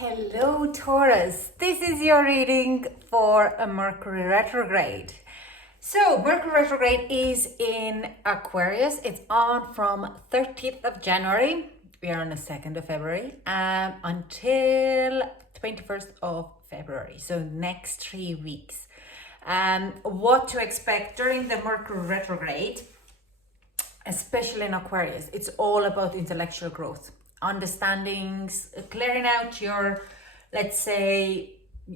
Hello Taurus, this is your reading for a Mercury retrograde. So Mercury retrograde is in Aquarius. It's on from 30th of January. We are on the 2nd of February until 21st of February. So next 3 weeks. What to expect during the Mercury retrograde, especially in Aquarius, it's all about intellectual growth, understandings, clearing out your, let's say,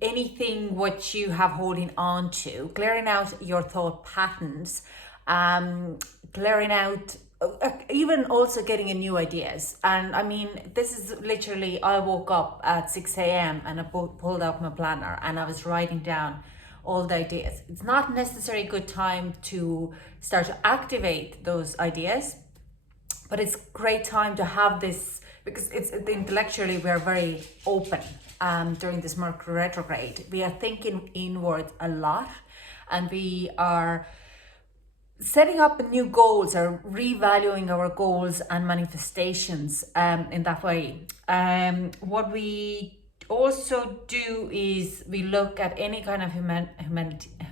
anything what you have holding on to, clearing out your thought patterns, clearing out, even also getting a new ideas. And I mean, this is literally, I woke up at 6 a.m. and I pulled out my planner and I was writing down all the ideas. It's not necessarily a good time to start to activate those ideas, but it's great time to have this because it's intellectually we are very open during this Mercury retrograde. We are thinking inward a lot, and we are setting up new goals or revaluing our goals and manifestations in that way. What we also do is we look at any kind of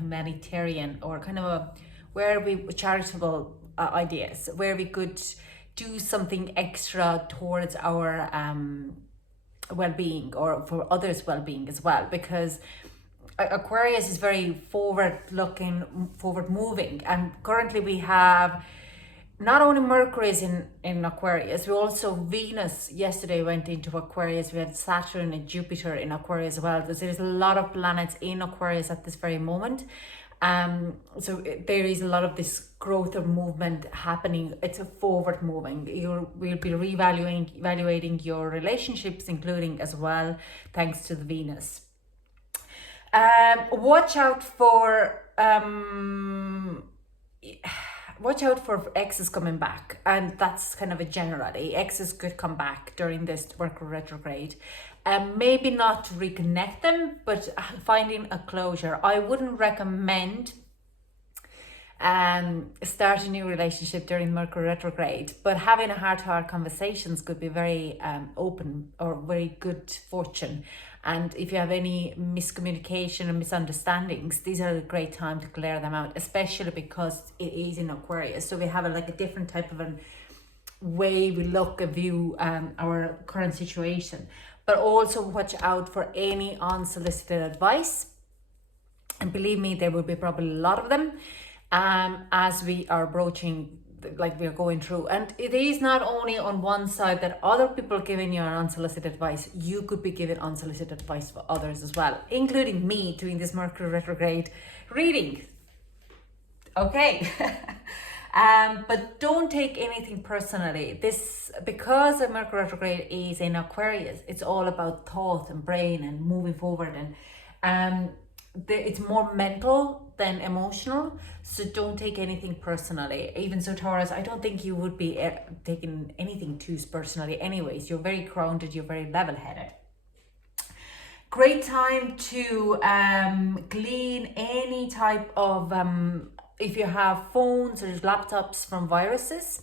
humanitarian or kind of charitable ideas where we could do something extra towards our well-being or for others' well-being as well, because Aquarius is very forward-looking, forward-moving, and currently we have not only Mercury is in Aquarius, we also Venus yesterday went into Aquarius. We had Saturn and Jupiter in Aquarius as well. There's a lot of planets in Aquarius at this very moment. So there is a lot of this growth of movement happening. It's a forward moving. We'll be evaluating your relationships, including as well, thanks to the Venus. Watch out for exes coming back, and that's kind of a generally. Exes could come back during this Mercury retrograde. Maybe not to reconnect them, but finding a closure. I wouldn't recommend start a new relationship during Mercury retrograde, but having a heart-to-heart conversations could be very open or very good fortune. And if you have any miscommunication or misunderstandings, these are a great time to clear them out, especially because it is in Aquarius. So we have a different type of a way we view our current situation. But also watch out for any unsolicited advice. And believe me, there will be probably a lot of them as we are broaching, we are going through. And it is not only on one side that other people giving you an unsolicited advice, you could be giving unsolicited advice for others as well, including me doing this Mercury retrograde reading. Okay. But don't take anything personally. Because the Mercury retrograde is in Aquarius, it's all about thought and brain and moving forward, and it's more mental than emotional. So don't take anything personally. Even so, Taurus, I don't think you would be taking anything too personally. Anyways, you're very grounded. You're very level-headed. Great time to clean any type of if you have phones or laptops from viruses.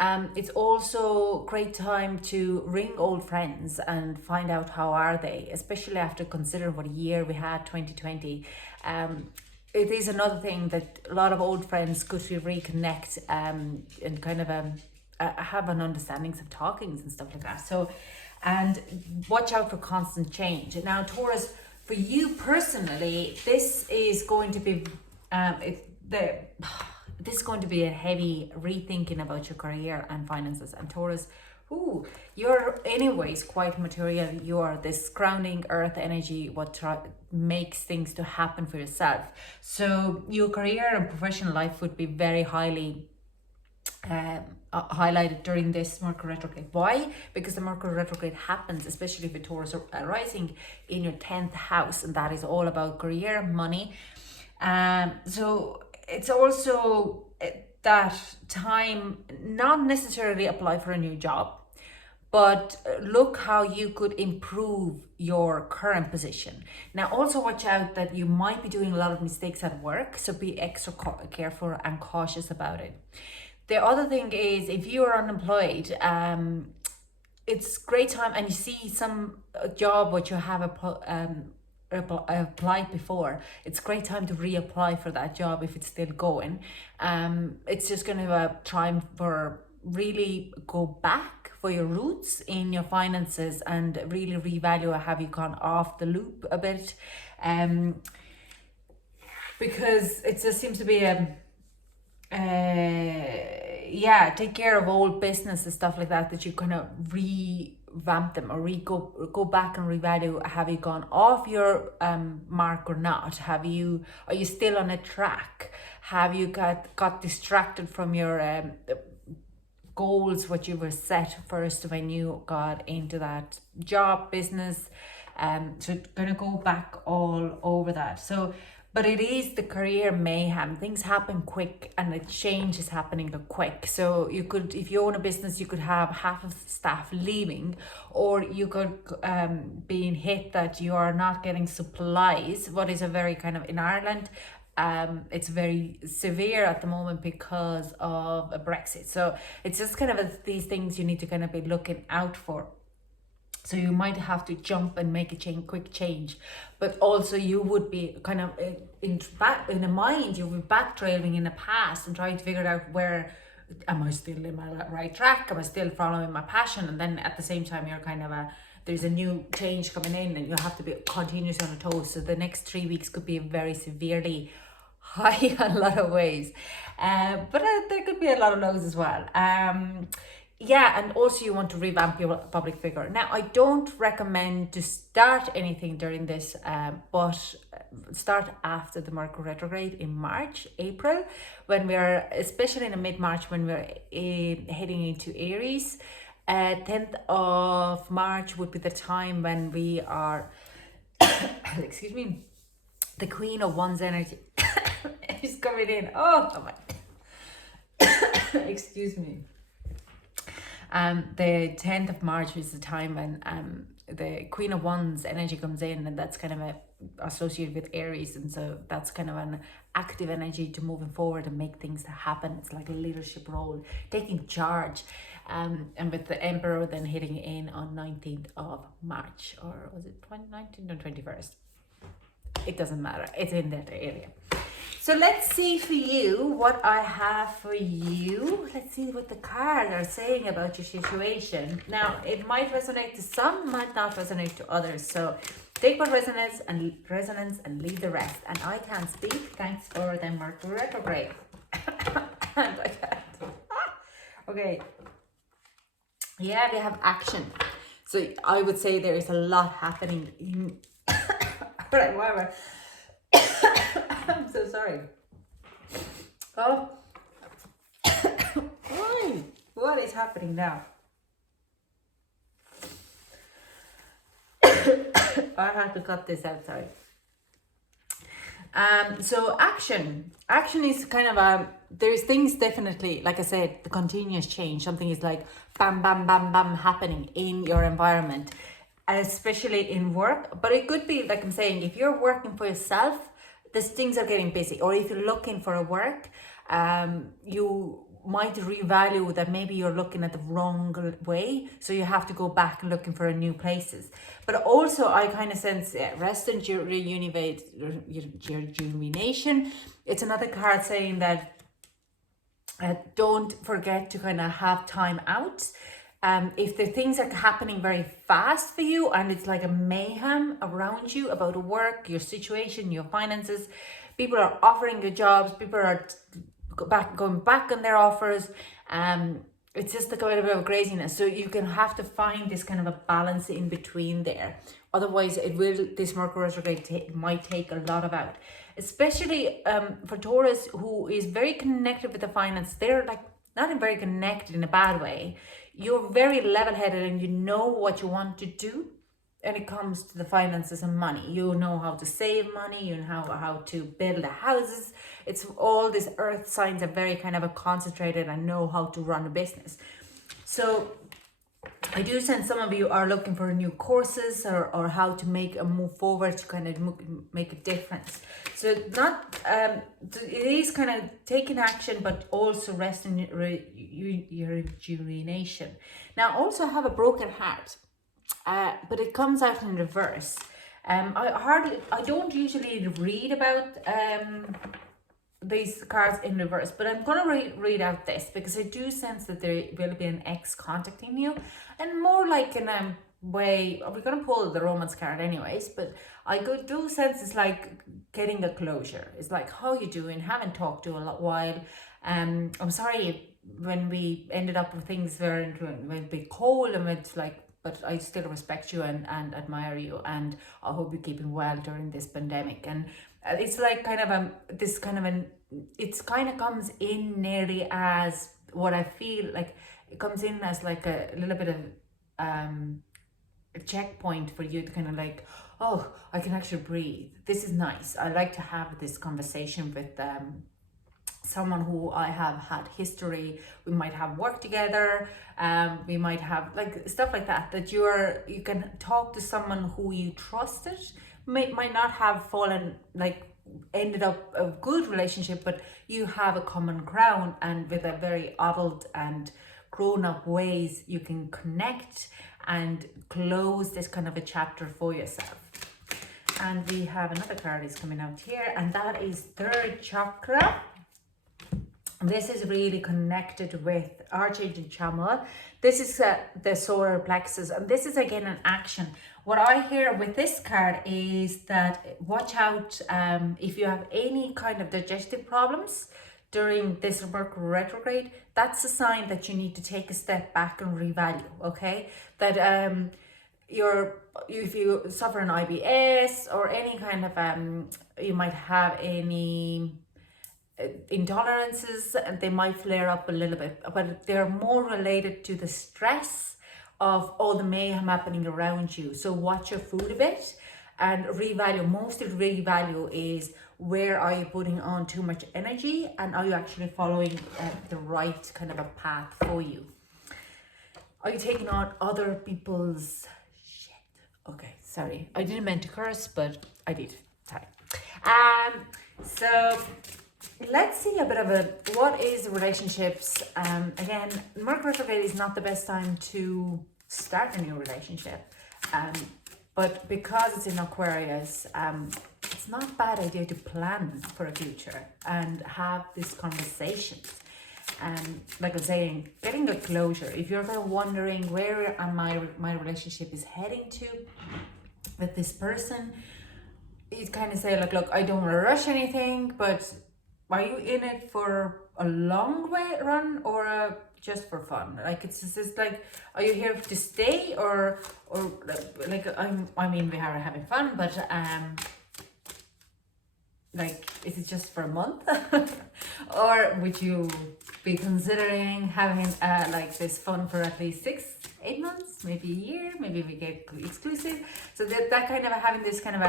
It's also a great time to ring old friends and find out how are they, especially after considering what a year we had, 2020. It is another thing that a lot of old friends could reconnect and kind of have an understandings of talkings and stuff like that. So, and watch out for constant change. Now, Taurus, for you personally, this is going to be this is going to be a heavy rethinking about your career and finances. And Taurus, you're anyways quite material. You are this grounding earth energy, what makes things to happen for yourself. So your career and professional life would be very highly highlighted during this Mercury retrograde. Why? Because the Mercury retrograde happens, especially if Taurus are rising in your 10th house, and that is all about career, money. So it's also that time, not necessarily apply for a new job, but look how you could improve your current position. Now, also watch out that you might be doing a lot of mistakes at work, so be extra careful and cautious about it. The other thing is, if you are unemployed, it's great time, and you see some job which you have applied before, it's great time to reapply for that job if it's still going. It's just going to a time for really go back for your roots in your finances and really reevaluate, have you gone off the loop a bit, because it just seems to be yeah, take care of old business and stuff like that, that you kind of revamp them or go back and revalue, have you gone off your mark or not, are you still on a track, have you got distracted from your goals, what you were set first when you got into that job, business. So gonna go back all over that. So, but it is the career mayhem. Things happen quick and the change is happening quick. So you could, if you own a business, you could have half of the staff leaving, or you could being hit that you are not getting supplies. What is a very kind of, in Ireland, it's very severe at the moment because of a Brexit. So it's just kind of these things you need to kind of be looking out for. So you might have to jump and make a quick change, but also you would be kind of in the mind, you would be backtrailing in the past and trying to figure out, where am I still in my right track? Am I still following my passion? And then at the same time, you're kind of there's a new change coming in, and you have to be continuously on your toes. So the next 3 weeks could be very severely high in a lot of ways, but there could be a lot of lows as well. Yeah, and also you want to revamp your public figure. Now, I don't recommend to start anything during this, but start after the Mercury retrograde in March, April, when we are, especially in the mid-March, when we're heading into Aries. 10th of March would be the time when we are, excuse me, the Queen of Wands energy is coming in. Oh my, excuse me. The 10th of March is the time when the Queen of Wands energy comes in, and that's kind of associated with Aries, and so that's kind of an active energy to moving forward and make things happen. It's like a leadership role, taking charge, and with the Emperor then hitting in on 19th of March, or was it 19th or 21st? It doesn't matter, it's in that area. So let's see for you what I have for you. Let's see what the cards are saying about your situation. Now, it might resonate to some, might not resonate to others. So take what resonates and leave the rest. And I can't speak. Thanks for the Mercury retrograde. And I can't. Okay. Yeah, we have action. So I would say there is a lot happening in. Right, whatever. I'm so sorry. Oh, why? What is happening now? I have to cut this out, sorry. So action is kind of there's things definitely, like I said, the continuous change. Something is like bam, bam, bam, bam happening in your environment, especially in work. But it could be, like I'm saying, if you're working for yourself, these things are getting busy, or if you're looking for a work, you might revalue that maybe you're looking at the wrong way, so you have to go back and looking for new places. But also I kind of sense rest and rejuvenation. It's another card saying that don't forget to kind of have time out. If the things are happening very fast for you and it's like a mayhem around you about work, your situation, your finances, people are offering you jobs, people are going back on their offers, it's just a kind of a craziness. So you can have to find this kind of a balance in between there. Otherwise, this Mercury retrograde might take a lot of out, especially for Taurus, who is very connected with the finance. They're like not very connected in a bad way. You're very level-headed and you know what you want to do when it comes to the finances and money. You know how to save money, you know how to build the houses. It's all these earth signs are very kind of concentrated and know how to run a business. So I do sense some of you are looking for new courses or how to make a move forward to kind of make a difference. So not it is kind of taking action, but also rest in your rejuvenation. Now, also have a broken heart, but it comes out in reverse. I don't usually read about these cards in reverse, but I'm going to read out this because I do sense that there will be an ex contacting you, and more like in a way, we're going to pull the romance card anyways, but I do sense it's like getting a closure. It's like, how you doing? Haven't talked to you a while. I'm sorry when we ended up with things were a bit cold, and it's like, but I still respect you and admire you, and I hope you're keeping well during this pandemic. And it's like kind of this kind of it's kind of comes in nearly as what I feel like. It comes in as like a little bit of a checkpoint for you to kind of like, oh, I can actually breathe. This is nice. I like to have this conversation with someone who I have had history. We might have worked together. We might have like stuff like that. That you can talk to someone who you trusted. Might not have ended up a good relationship, but you have a common ground, and with a very adult and grown-up ways you can connect and close this kind of a chapter for yourself. And we have another card is coming out here, and that is third chakra. This is really connected with Archangel Chamuel. This is the solar plexus, and this is again an action. What I hear with this card is that watch out if you have any kind of digestive problems during this Mercury retrograde. That's a sign that you need to take a step back and revalue. Okay, that if you suffer an IBS or any kind of you might have any intolerances, and they might flare up a little bit, but they're more related to the stress of all the mayhem happening around you. So watch your food a bit and revalue. Most of revalue is, where are you putting on too much energy, and are you actually following the right kind of a path for you? Are you taking on other people's shit? Okay, sorry, I didn't mean to curse, but I did. Sorry. So let's see a bit of what is relationships. Again, Mercury retrograde is not the best time to start a new relationship, but because it's in Aquarius, it's not a bad idea to plan for a future and have these conversations. And like I'm saying, getting a closure. If you're kind of wondering where my relationship is heading to with this person, you kind of say like, look, I don't want to rush anything, but are you in it for a long way run or just for fun? Like it's just like, are you here to stay or like I mean we are having fun, but like is it just for a month? Or would you be considering having like this fun for at least 6-8 months, maybe a year, maybe we get exclusive? So that kind of having this kind of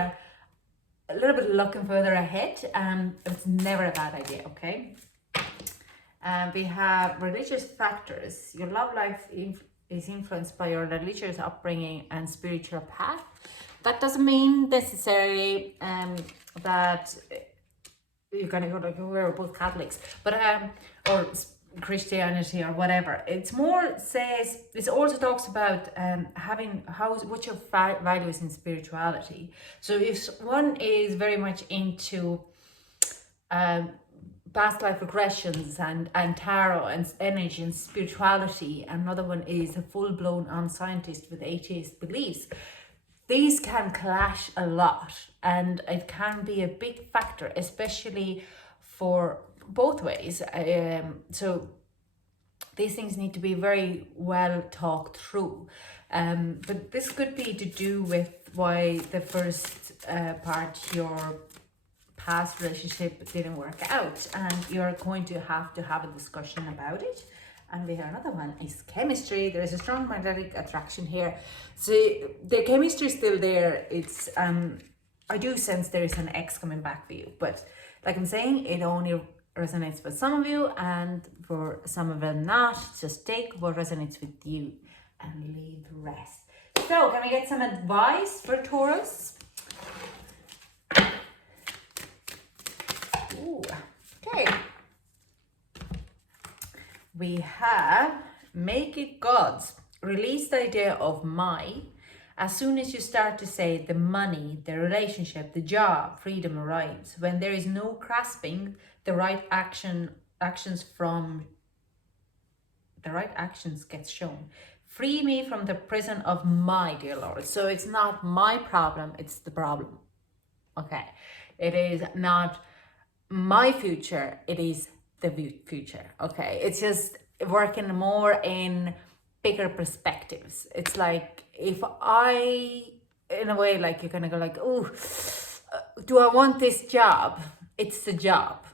a little bit looking further ahead, it's never a bad idea. Okay. We have religious factors. Your love life is influenced by your religious upbringing and spiritual path. That doesn't mean necessarily that you're gonna go like we're both Catholics, but or Christianity or whatever. It's more says this also talks about what's your values in spirituality. So if one is very much into past life regressions and tarot and energy and spirituality, another one is a full-blown unscientist with atheist beliefs, these can clash a lot, and it can be a big factor, especially for both ways. So these things need to be very well talked through. But this could be to do with why the first part, your past relationship didn't work out, and you're going to have a discussion about it. And we have another one is chemistry. There is a strong magnetic attraction here. So the chemistry is still there. It's I do sense there is an ex coming back for you, but like I'm saying, it only resonates for some of you, and for some of them not. Just take what resonates with you and leave the rest. So can we get some advice for Taurus? Ooh, okay. We have make it God's. Release the idea of my. As soon as you start to say the money, the relationship, the job, freedom arrives. When there is no grasping, the right actions gets shown. Free me from the prison of my, dear Lord. So it's not my problem, it's the problem. Okay. It is not my future, it is the future. Okay. It's just working more in bigger perspectives. It's like, if I, in a way, like you're gonna go like, oh, do I want this job? It's the job.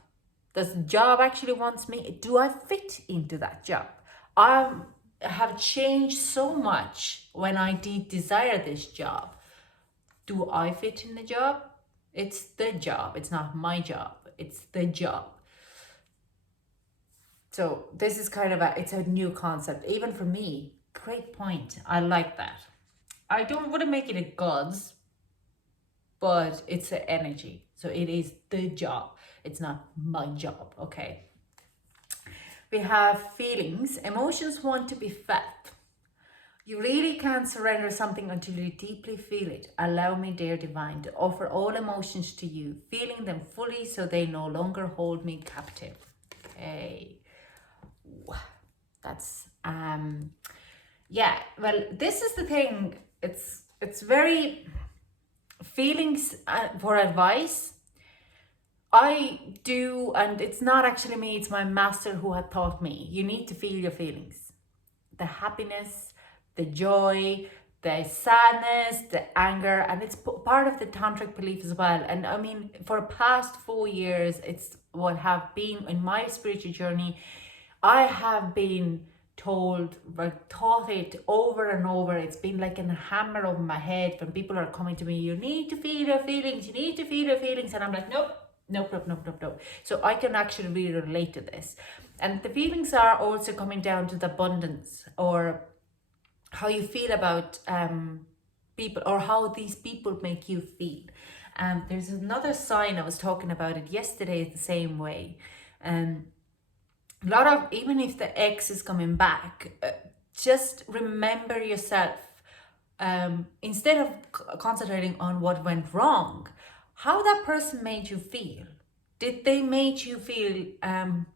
Does the job actually wants me? Do I fit into that job? I have changed so much when I did desire this job. Do I fit in the job? It's the job. It's not my job. It's the job. So this is kind of it's a new concept, even for me. Great point. I like that. I don't want to make it a God's, but it's an energy. So it is the job. It's not my job, okay? We have feelings. Emotions want to be felt. You really can't surrender something until you deeply feel it. Allow me, dear divine, to offer all emotions to you, feeling them fully so they no longer hold me captive. Okay. That's, yeah, well, this is the thing. It's very feelings for advice. I do, and it's not actually me, it's my master who had taught me. You need to feel your feelings. The happiness, the joy, the sadness, the anger, and it's part of the tantric belief as well. And I mean, for the past 4 years, it's what have been in my spiritual journey. I have been told, taught it over and over. It's been like a hammer over my head when people are coming to me, you need to feel your feelings, you need to feel your feelings. And I'm like, nope. So I can actually really relate to this. And the feelings are also coming down to the abundance, or how you feel about people, or how these people make you feel. There's another sign, I was talking about it yesterday, the same way. A lot of, even if the ex is coming back, just remember yourself. Instead of concentrating on what went wrong, how that person made you feel. Did they make you feel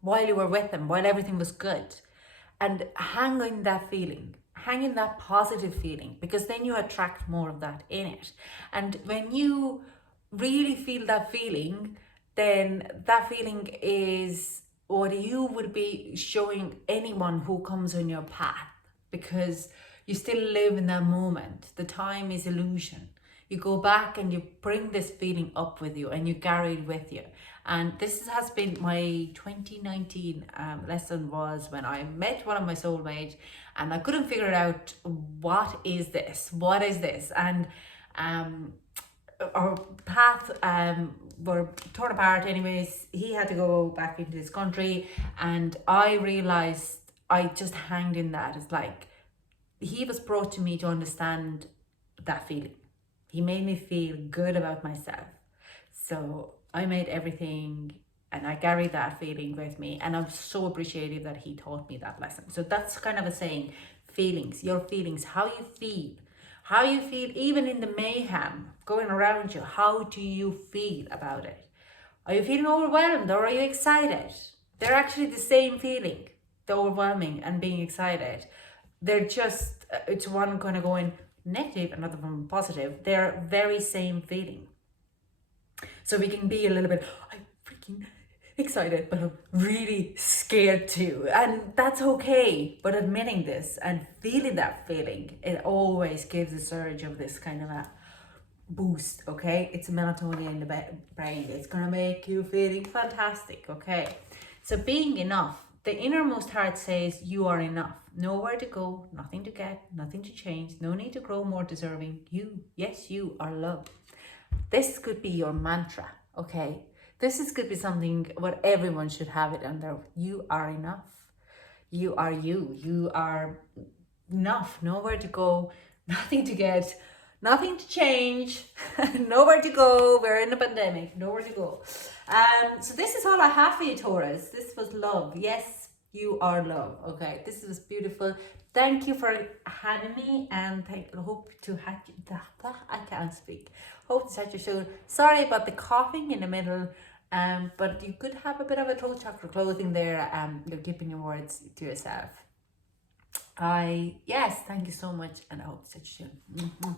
while you were with them, while everything was good? And hang in that feeling, hang in that positive feeling, because then you attract more of that in it. And when you really feel that feeling, then that feeling is what you would be showing anyone who comes on your path, because you still live in that moment. The time is illusion. You go back and you bring this feeling up with you, and you carry it with you. And this has been my 2019 lesson, was when I met one of my soulmates, and I couldn't figure out, what is this? And our path were torn apart anyways. He had to go back into his country, and I realized I just hanged in that. It's like he was brought to me to understand that feeling. He made me feel good about myself. So I made everything, and I carried that feeling with me, and I'm so appreciative that he taught me that lesson. So that's kind of a saying, feelings, your feelings, how you feel even in the mayhem going around you. How do you feel about it? Are you feeling overwhelmed, or are you excited? They're actually the same feeling, the overwhelming and being excited. They're just, it's one kind of going negative, another one positive. They're very same feeling. So we can be a little bit, I'm freaking excited, but I'm really scared too. And that's okay. But admitting this and feeling that feeling, it always gives a surge of this kind of a boost, okay? It's melatonin in the brain. It's gonna make you feeling fantastic, okay? So being enough. The innermost heart says you are enough. Nowhere to go, nothing to get, nothing to change, no need to grow more deserving. You, yes, you are loved. This could be your mantra, okay? Could be something what everyone should have it under. You are enough. You are you. You are enough, nowhere to go, nothing to get, nothing to change, nowhere to go. We're in a pandemic, nowhere to go. So this is all I have for you, Taurus. This was love. Yes, you are love. Okay, this was beautiful. Thank you for having me, and hope to have you. I can't speak. Hope to catch you soon. Sorry about the coughing in the middle. But you could have a bit of a throat chakra closing there. You're keeping your words to yourself. Yes, thank you so much, and I hope to see you soon.